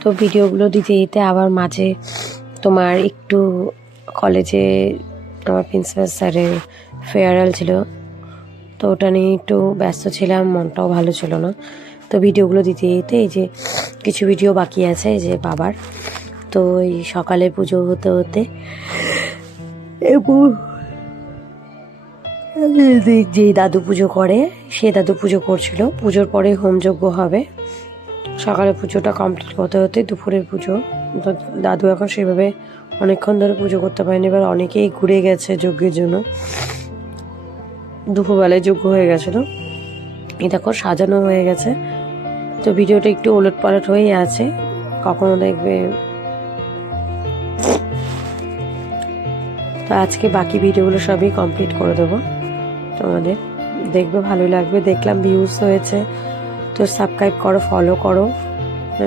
তো ভিডিওগুলো দিতে দিতে আবার মাঝে তোমার একটু কলেজে আমার প্রিন্সিপাল স্যারের ফেয়ারওয়েল ছিল। তো ওটা নিয়ে একটু ব্যস্ত ছিলাম, মনটাও ভালো ছিল না। তো ভিডিওগুলো দিতে দিতে এই যে কিছু ভিডিও বাকি আছে যে বাবার। তো এই সকালে পুজো হতে হতে এবং যে দাদু পুজো করে, সে দাদু পুজো করছিল। পুজোর পরে হোমযজ্ঞ হবে। সকালে পুজোটা কমপ্লিট হতে হতে দুপুরের পুজো। তো দাদু এখন সেভাবে অনেকক্ষণ ধরে পুজো করতে পারেনি, এবার অনেকেই ঘুরে গেছে যজ্ঞের জন্য। দুপুরবেলায় যজ্ঞ হয়ে গেছিল। এই দেখো, সাজানো হয়ে গেছে। তো ভিডিওটা একটু ওলট পালট হয়েই আছে। কখনো দেখবে। তো আজকে বাকি ভিডিওগুলো সবই কমপ্লিট করে দেবো। তোমাদের দেখবে ভালো লাগবে। দেখলাম ভিউজ হয়েছে। তো সাবস্ক্রাইব করো ফলো করো।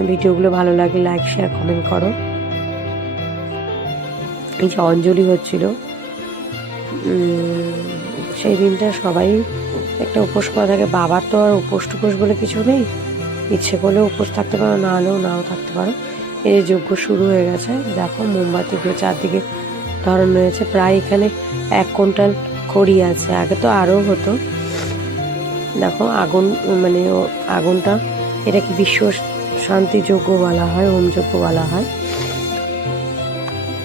ভিডিওগুলো ভালো লাগে লাইক শেয়ার কমেন্ট করো। এই যে অঞ্জলি হচ্ছিল। সেই দিনটা সবাই একটা উপোস করা থাকে। বাবার তো আর উপোস টুপোস বলে কিছু নেই। ইচ্ছে করলে উপোস থাকতে পারো, না হলেও নাও থাকতে পারো। এই যজ্ঞ শুরু হয়ে গেছে। দেখো মোমবাতিগুলো চারদিকে ধরানো হয়েছে। প্রায় এখানে এক কুইন্টাল খড়ি আছে। আগে তো আরও হতো। দেখো, আগুন মানে আগুনটা এটাকে বিশ্ব শান্তি যজ্ঞ বলা হয় হোম যজ্ঞ বলা হয়।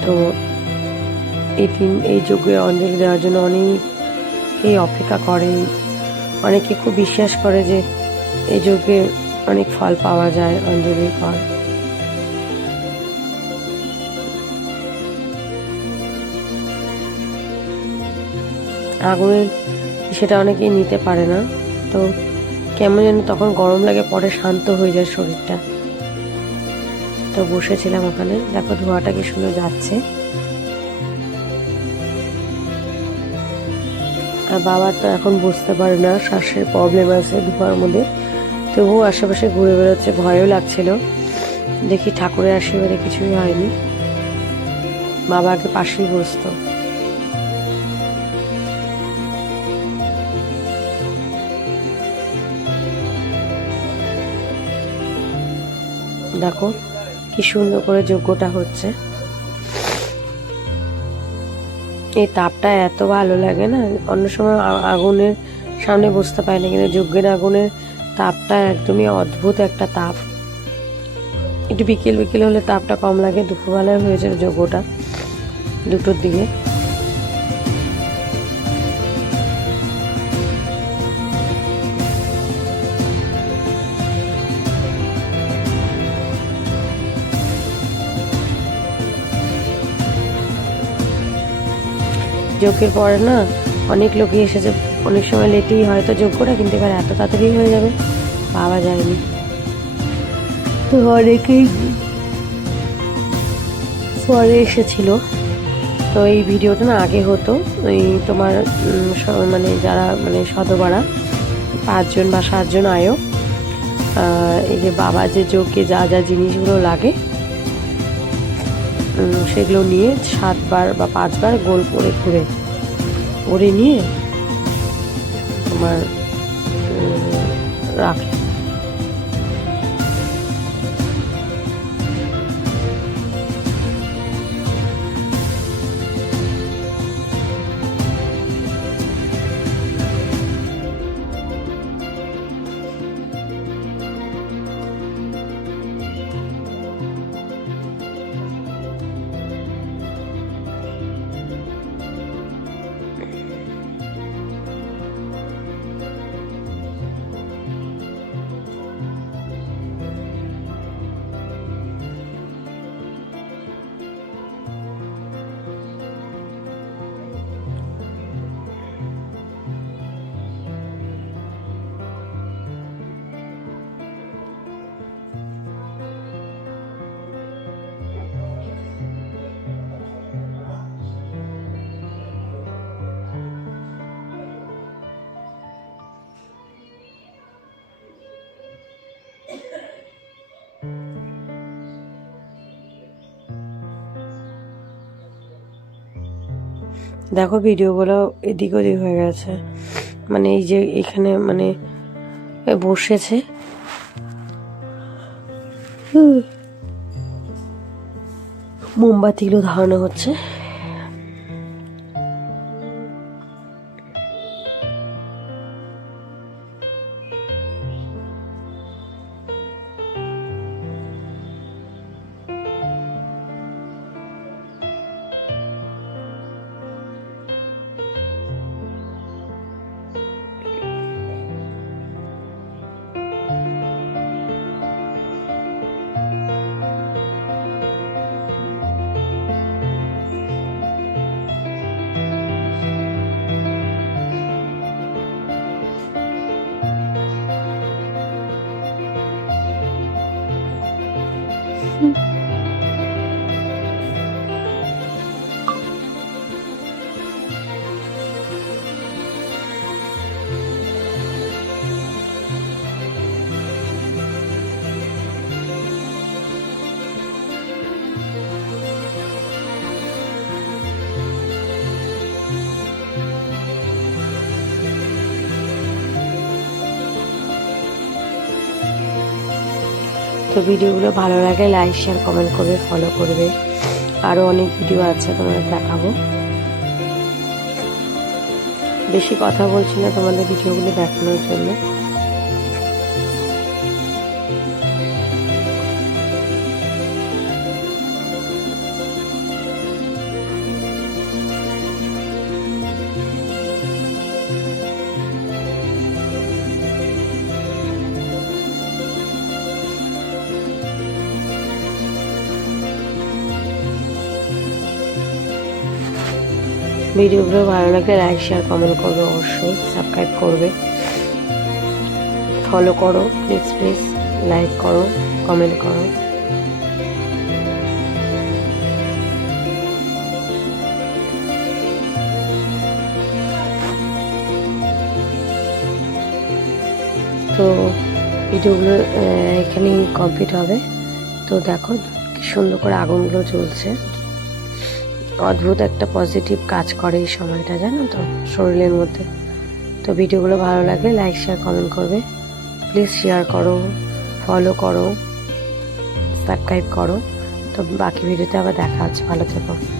তো এই দিন এই যজ্ঞে অঞ্জলি দেওয়ার জন্য অনেকেই অপেক্ষা করে, অনেকে খুব বিশ্বাস করে যে এই যজ্ঞে অনেক ফল পাওয়া যায় অঞ্জলির পর। আগুনের সেটা অনেকেই নিতে পারে না। তো কেমন যেন তখন গরম লাগে, পরে শান্ত হয়ে যায় শরীরটা। তো বসেছিলাম ওখানে। দেখো ধোঁয়াটা কি সুন্দর যাচ্ছে। আর বাবার তো এখন বুঝতে পারে না, শ্বাসের প্রবলেম আছে ধোঁয়ার মধ্যে। তবুও আশেপাশে ঘুরে বেরোচ্ছে ভয়ও লাগছিল। দেখি ঠাকুরের আশীর্বাদে কিছুই হয়নি। বাবাকে পাশেই বসতো। দেখো কি সুন্দর করে যজ্ঞটা হচ্ছে। এই তাপটা এত ভালো লাগে না, অন্য সময় আগুনের সামনে বসতে পারি না, কিন্তু যজ্ঞের আগুনের তাপটা একদমই অদ্ভুত একটা তাপ। একটু বিকেল বিকেল হলে তাপটা কম লাগে, দুপুরবেলায় হয়ে হয়েছে যজ্ঞটা দুটোর দিকে। যজ্ঞের পরে না, অনেক লোকই এসেছে। অনেক সময় লেটেই হয়তো যজ্ঞটা কিন্তু এবার এত তাড়াতাড়ি হয়ে যাবে। পাওয়া যায়নি। তো অনেকেই পরে এসেছিল। তো এই ভিডিওটা না আগে হতো। ওই তোমার মানে যারা মানে সদবাড়া পাঁচজন বা সাতজন আয়ো এই যে বাবা যে যজ্ঞে যা যা জিনিসগুলো লাগে সেগুলো নিয়ে সাতবার বা পাঁচবার গোল করে ঘুরে ঘুরে নিয়ে তোমার রাখে। দেখো ভিডিওগুলো এদিক ওদিক হয়ে গেছে। মানে এই যে এখানে মানে বসেছে। মোমবাতিগুলো ধারণা হচ্ছে। 嗯。তো ভিডিওগুলো ভালো লাগে লাইক শেয়ার কমেন্ট করবে ফলো করবে। আরও অনেক ভিডিও আছে তোমাদের দেখাবো। বেশি কথা বলছি না তোমাদের ভিডিওগুলো দেখানোর জন্য। ভিডিওগুলো ভালো লাগলে লাইক শেয়ার কমেন্ট করবে অবশ্যই সাবস্ক্রাইব করবে। ফলো করো প্লিজ প্লিজ লাইক করো কমেন্ট করো। তো ভিডিওগুলো এখানেই কমপ্লিট হবে। তো দেখো কি সুন্দর করে আগুনগুলো জ্বলছে। অদ্ভুত একটা পজিটিভ কাজ করে এই সময়টা, জানো তো? শরীরের মধ্যে। তো ভিডিওগুলো ভালো লাগলে লাইক শেয়ার কমেন্ট করবে। প্লিজ শেয়ার করো ফলো করো সাবস্ক্রাইব করো। তো বাকি ভিডিওতে আবার দেখা হচ্ছে। ভালো থেকো।